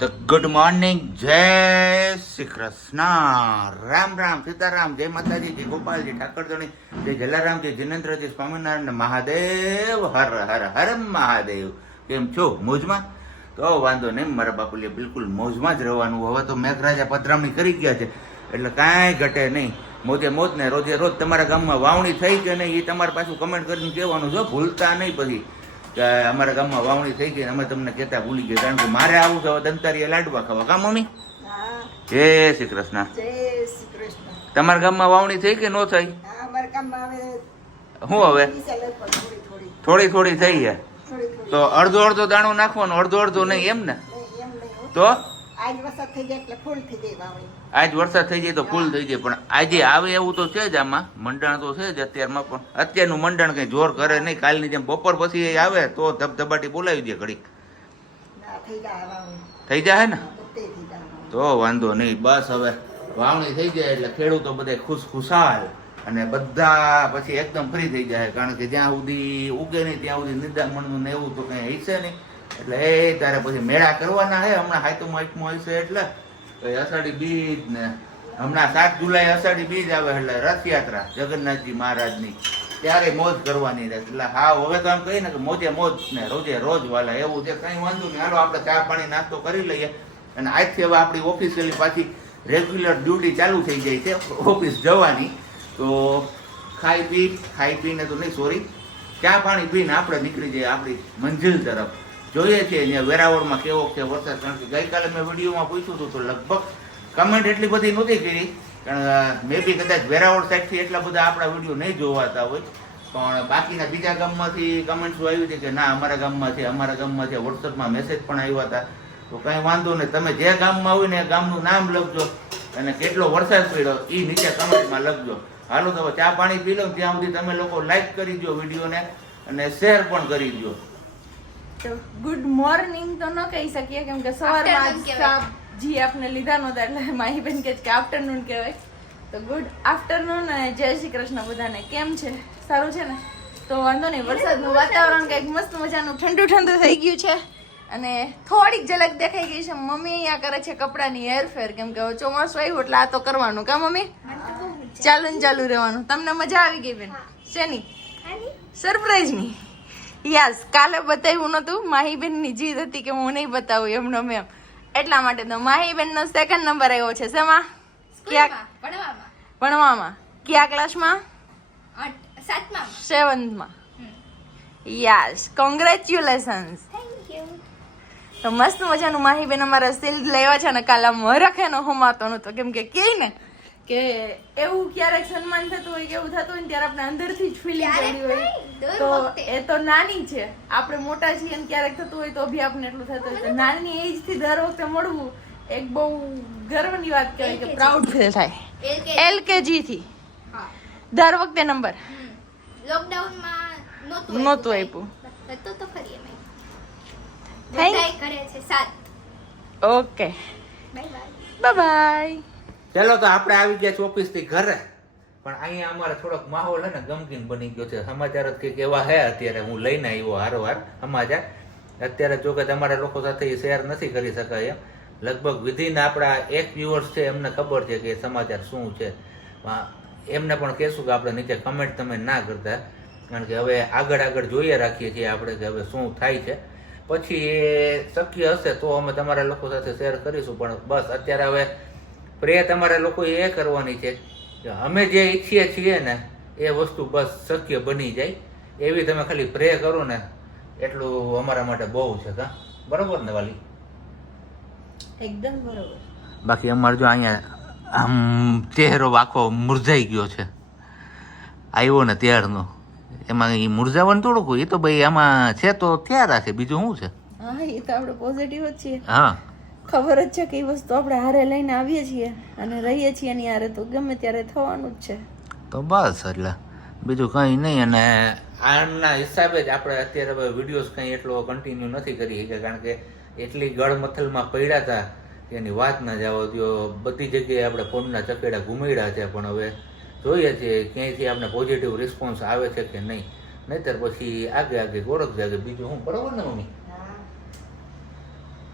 તો good morning જય શ્રી કૃષ્ણ. રામ રામ, સીતારામ, જય માતાજી, જય ગોપાલજી, ઠાકરધણી, જય જલારામજી જિનેન્દ્રજી, સ્વામિનારાયણ, મહાદેવ, હર હર હર મહાદેવ. કેમ છો? મોજમાં? તો વાંધો નહીં, મારા બાપુલીએ બિલકુલ મોજમાં જ રહેવાનું. હવે તો મેઘરાજા પધરામણી કરી ગયા છે. એટલે કાંઈ ઘટે નહીં. મોજે મોજ ને રોજે રોજ તમારા ગામમાં વાવણી થઈ કે નહીં, એ તમારે પાછું કમેન્ટ કરીને કહેવાનું. જો ભૂલતા નહીં પછી. કે અમારા ગામમાં વાવણી થઈ ગઈ અમે તમને કહેતા ભૂલી ગયા. કારણ કે મારે આવું છે દંતારીએ લાડવા ખાવા. કા મમ્મી? જય શ્રી કૃષ્ણ. જય શ્રી કૃષ્ણ. તમારા ગામમાં વાવણી થઈ કે ન થઈ? શું હવે થોડી થોડી. થઈ છે. તો અડધો અડધો દાણો નાખવાનો અડધો અડધો નહીં એમ ને. તો? આજ વરસાદ થઈ જાય એટલે ફૂલ થઈ જાય વાવણી. આજ વરસાદ થઈ જાય તો ફૂલ થઈ જાય પણ આજે આવે એવું તો છે જ આમાં મંડણ તો છે જ અત્યારમાં પણ અત્યારનું મંડણ કઈ જોર કરે નહીં કાલની જેમ બપોર પછી આવે તો ધબધબાટી બોલાવી દે ઘડીક. થઈ જાય ને. તો વાંધો નહીં બસ હવે વાવણી થઈ જાય એટલે ખેડૂતો બધે ખુશ ખુશાલ અને બધા પછી એકદમ ફ્રી થઈ જાય કારણ કે જ્યાં સુધી ઉગે નહીં ત્યાં સુધી નિદામણનું ને એવું તો કઈ હશે નહીં. એટલે એ તારે પછી મેળા કરવાના હે હમણાં હાઈતું માઇકમાં હશે એટલે. તો અષાઢી બીજ ને હમણાં સાત જુલાઈ અષાઢી બીજ આવે એટલે રથયાત્રા જગન્નાથજી મહારાજની. ત્યારે મોજ કરવાની રહે એટલે હા, હવે તો આમ કહીએ ને કે મોજે મોજ ને રોજે રોજ વાલા, એવું છે. કઈ વાંધો નહીં. હાલો, આપણે ચા પાણી નાસ્તો કરી લઈએ. અને આજથી હવે આપણી ઓફિશિયલી પાછી રેગ્યુલર ડ્યુટી ચાલુ થઈ જાય છે, ઓફિસ જવાની. તો ખાઈ પી, ખાઈ પીને તો નહીં, સોરી. ચા પાણી પીને આપણે નીકળી જઈએ આપણી મંજિલ તરફ. જોઈએ છીએ અહીંયા વેરાવળમાં કેવો છે વરસાદ, કારણ કે ગઈકાલે મેં વિડીયોમાં પૂછ્યું હતું તો લગભગ કમેન્ટ એટલી બધી નહોતી કરી કારણ મે બી કદાચ વેરાવળ સાઈડથી એટલા બધા આપણા વીડિયો નહીં જોવાતા હોય, પણ બાકીના બીજા ગામમાંથી કમેન્ટ્સ આવી હતી કે ના, અમારા ગામમાં છે, અમારા ગામમાં છે, વોટ્સઅપમાં મેસેજ પણ આવ્યા હતા. તો કંઈ વાંધો નહીં, તમે જે ગામમાં હોય ને એ ગામનું નામ લખજો અને કેટલો વરસાદ પડ્યો એ નીચે કમેન્ટમાં લખજો. હાલો, તો ચા પાણી પી લો ત્યાં સુધી તમે લોકો લાઈક કરી દો વિડીયોને અને શેર પણ કરી દો તો ગુડ મોર્નિંગ તો ન કહી શકીએ કેમ કે સવારમાં જ આપને લીધા નહોતા એટલે માહી બેન કે આફ્ટરનૂન કહેવાય. તો ગુડ આફ્ટરનૂન અને જય શ્રી કૃષ્ણ બધાને. કેમ છે? સારું છે ને? તો વાંધો નહીં વરસાદનું વાતાવરણ કંઈક મસ્ત મજાનું ઠંડુ ઠંડુ થઈ ગયું છે અને થોડીક ઝલક દેખાઈ ગઈ છે. મમ્મી અહીંયા કરે છે કપડાની હેરફેર કેમ કે ચોમાસું આવ્યું એટલે આ તો કરવાનું. કા મમ્મી? ચાલુ ને ચાલુ રહેવાનું. તમને મજા આવી ગઈ બેન? શેની? સરપ્રાઈઝની યસ કાલે બતાવ્યું નતું માહીબેનની જીદ હતી કે હું નહીં બતાવું એમનો મેમ. એટલા માટે તો માહીબેનનો સેકન્ડ નંબર આવ્યો છે શેમાં ક્યાં? ભણવામાં. કયા ક્લાસમાં સેવન્થમાં યસ કોંગ્રેચ્યુલેશન્સ તો મસ્ત મજાનું માહીબેન અમારા સિલ્ડ લેવા છે ને કાલે આમ હરખે નો હોમાતો નતો કેમ કે કે ને. કે એવું ક્યારેક સન્માન થતું હોય કે એવું થતું હોય ને ત્યારે આપણે અંદરથી જ ફિલિંગ થતી હોય. તો એ તો નાની છે. આપણે મોટા છીએ અને ક્યારેક થતું હોય તો બી આપણે એટલું થતું હોય નાની એજથી દર વખતે મળવું એક બહુ ગર્વની વાત કહેવાય કે પ્રાઉડ ફીલ થાય. એલકેજી થી. દર વખતે નંબર. લોકડાઉનમાં નહોતું આપ્યું. હતું તો ફરી એમ. કરે છે. સાત. ઓકે બાય બાય બાય ચાલો તો આપણે આવી ગયા છીએ ઓફિસથી ઘરે. પણ અહીંયા અમારે થોડોક માહોલ હે ને ગમગીન બની ગયો છે. સમાચાર જ કંઈક એવા હે અત્યારે હું લઈને આવ્યો હારોહાર સમાચાર. અત્યારે જો કે તમારા લોકો સાથે શેર નથી કરી શકાય એમ. લગભગ વિધિન આપણા એક વ્યુઅર્સ છે, એમને ખબર છે કે સમાચાર શું છે. એમને પણ કહેશું કે આપણે નીચે કમેન્ટ તમે ના કરતા. કારણ કે હવે આગળ આગળ જોઈએ રાખીએ છીએ આપણે કે હવે શું થાય છે. પછી એ શક્ય હશે તો અમે તમારા લોકો સાથે શેર કરીશું. પણ બસ અત્યારે હવે પ્રે તમારે લોકો એ કરવાની છે કે અમે જે ઈચ્છીએ છીએ ને એ વસ્તુ બસ શક્ય બની જાય. એવી તમે ખાલી પ્રે કરો ને એટલું અમારા માટે બહુ છે કા બરોબર ને વાલી? એકદમ બરોબર. બાકી અમારે જો અહીંયા આમ ચહેરો આખો મુરઝાઈ ગયો છે. આવ્યો ને ત્યારનો. એમાં એ મુરઝાવાનું થોડુંક એ તો ભાઈ આમાં છે તો ત્યાં રાખે બીજું શું છે? હા એ તો આપણે પોઝિટિવ જ છીએ. હા. ખબર જ છે કે એ વસ્તુ આપણે હારે લઈને આવીએ છીએ અને રહીએ છીએ એની હારે, તો ગમે ત્યારે થવાનું જ છે. તો બસ એટલે. બીજું કંઈ નહીં અને આના હિસાબે જ આપણે અત્યારે હવે વિડીયોઝ કંઈ એટલો કન્ટિન્યુ નથી કરી શક્યા કારણ કે એટલી ગળમથલમાં પડ્યા હતા કે એની વાત ના જવા દો બધી જગ્યાએ આપણે ફોનના ચકેડા ઘૂમેડ્યા છે, પણ હવે જોઈએ છીએ ક્યાંયથી આપણે પોઝિટિવ રિસ્પોન્સ આવે છે કે નહીં. નહીતર પછી આગે આગે ગોળખ જાગે, બીજું હું બરાબર ને મમ્મી?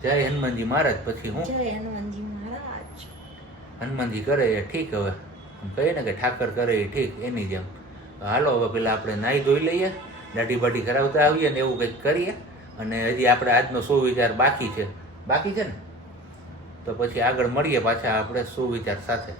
જય હનુમાનજી મહારાજ પછી હું? જય હનુમાનજી મહારાજ. હનુમાનજી કરે એ ઠીક હવે. આમ કહીએ ને કે ઠાકર કરે એ ઠીક એની જેમ. હાલો હવે પેલા આપણે નાહી ધોઈ લઈએ દાઢી બાઢી કરાવતા આવીએ ને એવું કંઈક કરીએ. અને હજી આપણે આજનો સુવિચાર બાકી છે. બાકી છે ને? તો પછી આગળ મળીએ પાછા આપણે સુવિચાર સાથે.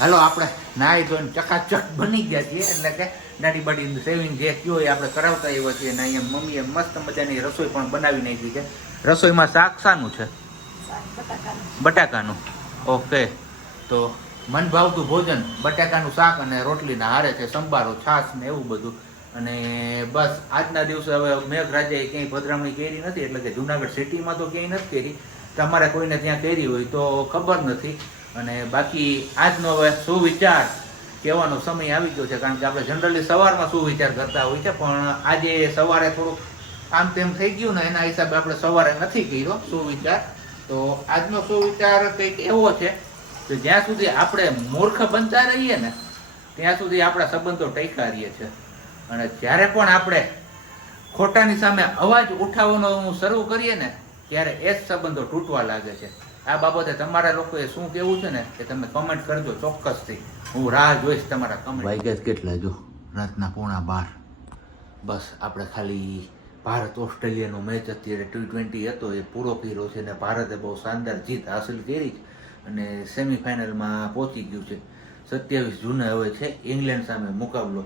હાલો આપણે નાહી ધોઈને ચકાચક બની ગયા છીએ એટલે કે દાઢી બાઢી સેવિંગ જે કયો એ આપણે કરાવતા આવ્યા છીએ અને અહીંયા મમ્મીએ મસ્ત મજાની રસોઈ પણ બનાવી નાખી છે. રસોઈમાં શાક શાનું છે? બટાકાનું. ઓકે. તો મન ભાવતું ભોજન બટાકાનું શાક અને રોટલીના હારે છે સંભારો છાશ ને એવું બધું. અને બસ આજના દિવસે હવે મેઘરાજાએ ક્યાંય ભદ્રામણી કરી નથી એટલે કે જુનાગઢ સિટીમાં તો ક્યાંય નથી કરી. તમારે કોઈને ત્યાં કરી હોય તો ખબર નથી. અને બાકી આજનો હવે સુવિચાર કહેવાનો સમય આવી ગયો છે કારણ કે આપણે જનરલી સવારમાં સુવિચાર કરતા હોય છે પણ આજે સવારે થોડુંક આમ તેમ થઈ ગયું ને એના હિસાબે આપણે સવારે નથી કર્યો સુવિચાર. તો આજનો સુવિચાર કંઈક એવો છે કે જ્યાં સુધી આપણે મૂર્ખ બનતા રહીએ ને ત્યાં સુધી આપણા સંબંધો ટૈકા રહીએ છે. અને જ્યારે પણ આપણે ખોટાની સામે અવાજ ઉઠાવવાનો શરૂ કરીએ ને ત્યારે એ જ સંબંધો તૂટવા લાગે છે. આ બાબતે તમારા લોકોએ શું કેવું છે ને કે તમે કમેન્ટ કરજો ચોક્કસથી. હું રાહ જોઈશ તમારા કમેન્ટ વાગ્યા કેટલા જો? રાતના પોણા બાર. બસ આપણે ખાલી ભારત ઓસ્ટ્રેલિયાનો મેચ અત્યારે ટી ટ્વેન્ટી હતો, એ પૂરો કર્યો છે અને ભારતે બહુ શાનદાર જીત હાંસલ કરી અને સેમિફાઇનલમાં પહોંચી ગયું છે. સત્યાવીસ જૂને હવે છે ઇંગ્લેન્ડ સામે મુકાબલો.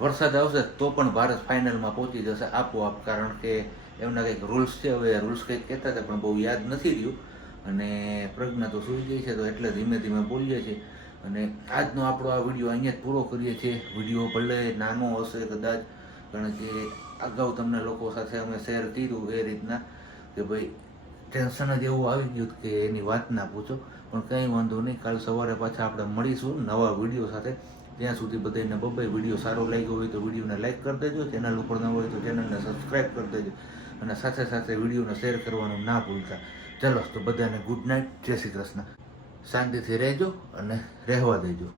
વરસાદ આવશે તો પણ ભારત ફાઇનલમાં પહોંચી જશે આપોઆપ, કારણ કે એમના કંઈક રૂલ્સ છે, હવે રૂલ્સ કંઈક કહેતા હતા, પણ બહુ યાદ નથી રહ્યું. અને પ્રજ્ઞા તો સૂઈ ગઈ છે, તો એટલે ધીમે ધીમે બોલીએ છીએ. અને આજનો આપણો આ વીડિયો અહીંયા જ પૂરો કરીએ છીએ. વીડિયો ભલે નાનો હશે કદાચ કારણ કે અગાઉ તમને લોકો સાથે અમે શેર કીધું એ રીતના કે ભાઈ ટેન્શન જ એવું આવી ગયું કે એની વાત ના પૂછો. પણ કંઈ વાંધો નહીં, કાલ સવારે પાછા આપણે મળીશું નવા વીડિયો સાથે. ત્યાં સુધી બધાને બબ્બે વીડિયો સારો લાગ્યો હોય તો વિડીયોને લાઈક કરી દેજો. ચેનલ ઉપર ન હોય તો ચેનલને સબસ્ક્રાઈબ કરી દેજો. અને સાથે સાથે વિડીયોને શેર કરવાનું ના ભૂલતા. ચલો, તો બધાને ગુડ નાઇટ જય શ્રી કૃષ્ણ. શાંતિથી રહેજો અને રહેવા દેજો.